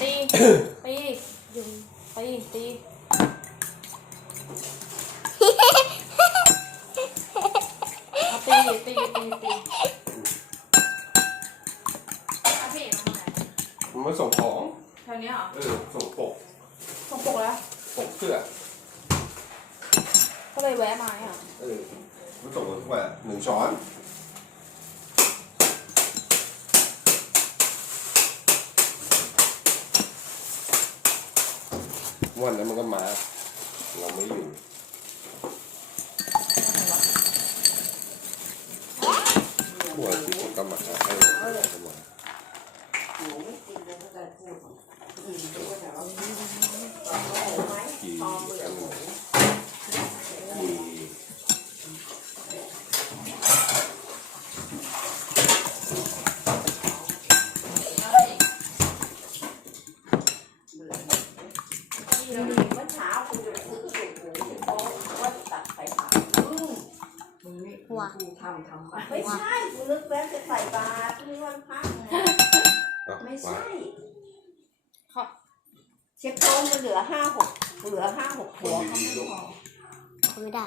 ตีตียุงตีตีเอาตีตีตีตีเอาพี่เอกมาทำไมมันมาส่งของแถวเนี้ยเหรอเออส่งปกส่งปกแล้วปกเสื้อก็เลยแวะมาอะเออมันส่งมาทุกวันหนึ่งช้อน วันนั้นมันก็มา เราไม่อยู่หัวที่ผมก็มาเออก็มาหนูไม่กินเลยก็จะพูดอืมก็จะเอาเอาไหม กี่ พอเบื่อ อัน หมู กี่ เบื่อแล้วเมื่อเช้าคุณจะซื้อสูตรหมูที่โต๊ะว่าตัดไปผักอืมมึงนี่กูทำทำไปไม่ใช่กูนึกแล้วจะใส่บาตรที่วันพระไงไม่ใช่เขาเช็คโต๊ะมันเหลือห้าหกเหลือห้าหกหัวนดีๆลูกไม่ได้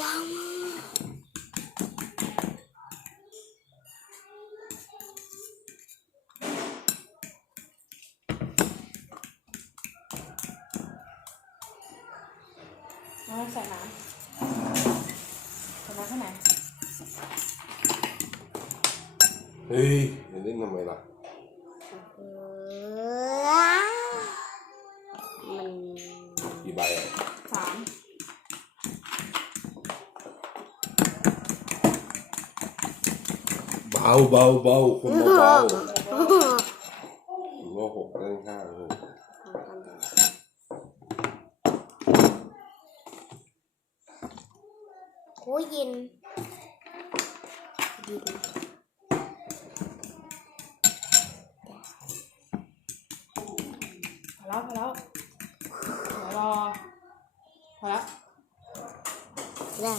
ยาวมากเอาใส่น้ำใส่น้ำข้างไหนเฮ้ยจะเล่นทำไมล่ะเออมันกี่ใบอะสาม เบาเบาเบาคนเบาเบาถือว่าหกเล่นข้างเลยโอ้ยเย็นดีดีพอแล้วพอแล้วเดี๋ยวรอพอแล้วได้